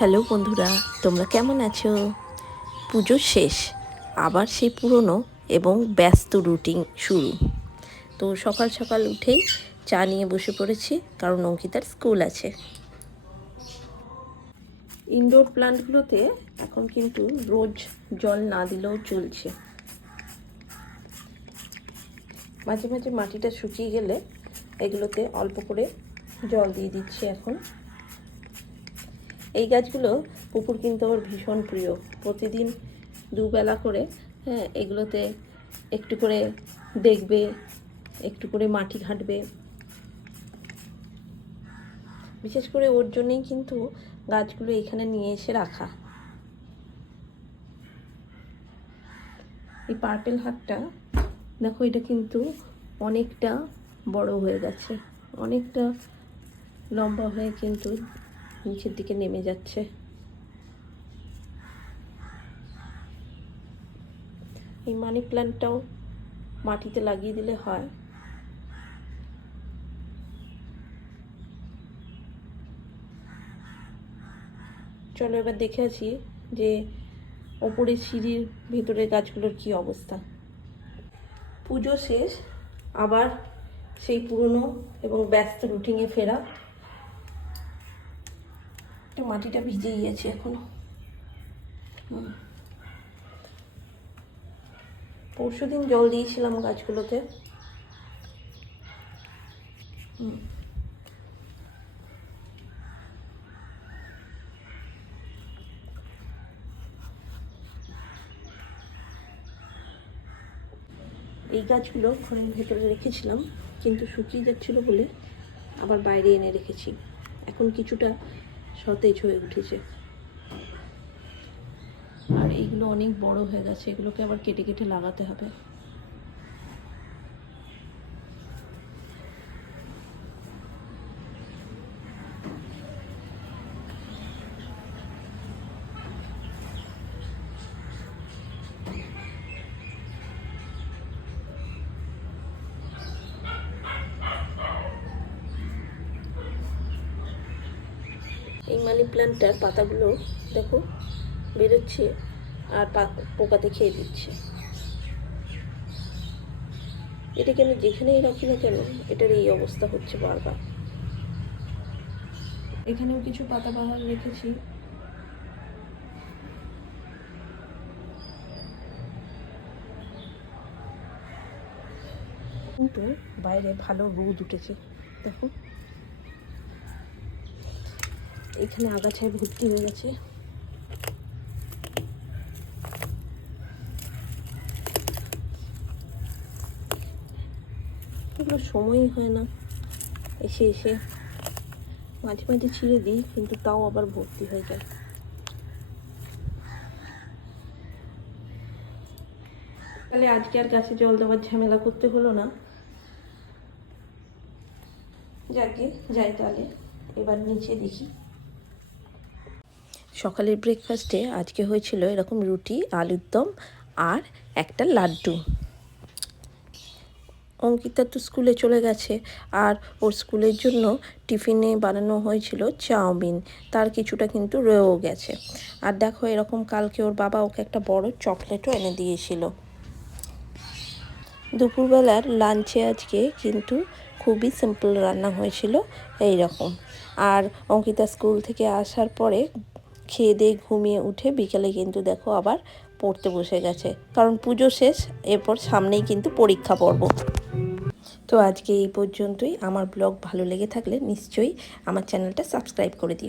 Hello বন্ধুরা, তোমরা কেমন আছো? পুজো শেষ, আবার সেই পুরনো এবং ব্যস্ত রুটিন শুরু। তো সকাল সকাল উঠেই চা নিয়ে বসে পড়েছি, কারণ অঙ্কিতার স্কুল আছে। ইনডোর প্ল্যান্টগুলোতে এখন কিন্তু রোজ জল না দিলেও চলছে। মাঝে মাঝে মাটিটা শুকিয়ে গেলে এগুলোতে অল্প করে জল দিয়ে দিচ্ছি এখন। এই গাছগুলো পুকুর কিন্তু আমার ভীষণ প্রিয়। প্রতিদিন দুবেলা করে এগুলোতে একটু করে দেখবে, একটু করে মাটি ঘাঁটবে। বিশেষ করে ওর জন্যই কিন্তু গাছগুলো এখানে নিয়ে এসে রাখা। এই পার্পেল হারটা দেখো, এটা কিন্তু অনেকটা বড় হয়ে গেছে, অনেকটা লম্বা হয়ে কিন্তু নিচের দিকে নেমে যাচ্ছে। এই মানি প্ল্যান্টটাও মাটিতে লাগিয়ে দিলে হয়। চলো এবার দেখে আসি যে ওপরে সিঁড়ির ভিতরের গাছগুলোর কি অবস্থা। পুজো শেষ, আবার সেই পুরনো এবং ব্যস্ত রুটিনে ফেরা। মাটিটা ভিজেই আছে এখনো। পরশুদিন জল দিয়েছিলাম গাছগুলোতে। এই গাছগুলো ঘরের ভেতরে রেখেছিলাম, কিন্তু শুকিয়ে যাচ্ছিল বলে আবার বাইরে এনে রেখেছি। এখন কিছুটা সতেজ হয়ে উঠেছে। আর এইগুলো অনেক বড় হয়ে গেছে, এগুলোকে আবার কেটে কেটে লাগাতে হবে। এই মানি প্ল্যান্টটার পাতাগুলো দেখো বেরোচ্ছে আর পোকাতে খেয়ে দিচ্ছে। এটাকে আমি যেখানেই রাখি না কেন, এটার এই অবস্থা হচ্ছে বারবার। এখানেও কিছু পাতাবাহার রেখেছি। কিন্তু বাইরে ভালো রোদ উঠেছে, দেখো এখানে আগাছায় ভর্তি হয়ে গেছে। এগুলো সময়ই হয় না, এসে এসে মাঝে মাঝে ছিঁড়ে দিই, কিন্তু তাও আবার ভর্তি হয়ে যায়। তাহলে আজকে আর গাছে জল দেওয়ার ঝামেলা করতে হলো না। যাকে যাই তাহলে এবার নিচে দেখি। সকালের ব্রেকফাস্টে আজকে হয়েছিল এরকম রুটি, আলুর দম আর একটা লাড্ডু। অঙ্কিতা তো স্কুলে চলে গেছে, আর ওর স্কুলের জন্য টিফিনে বানানো হয়েছিল চাউমিন, তার কিছুটা কিন্তু রয়েও গেছে। আর দেখো এরকম কালকে ওর বাবা ওকে একটা বড় চকলেটও এনে দিয়েছিল। দুপুরবেলার লাঞ্চে আজকে কিন্তু খুবই সিম্পল রান্না হয়েছিল এই রকম। আর অঙ্কিতা স্কুল থেকে আসার পরে খেয়ে দিয়ে ঘুমিয়ে উঠে বিকেলে কিন্তু দেখো আবার পড়তে বসে গেছে, কারণ পুজো শেষ, এরপর সামনেই কিন্তু পরীক্ষা পর্ব। তো আজকে এই পর্যন্তই। আমার ব্লগ ভালো লেগে থাকলে নিশ্চয়ই আমার চ্যানেলটা সাবস্ক্রাইব করে দিও।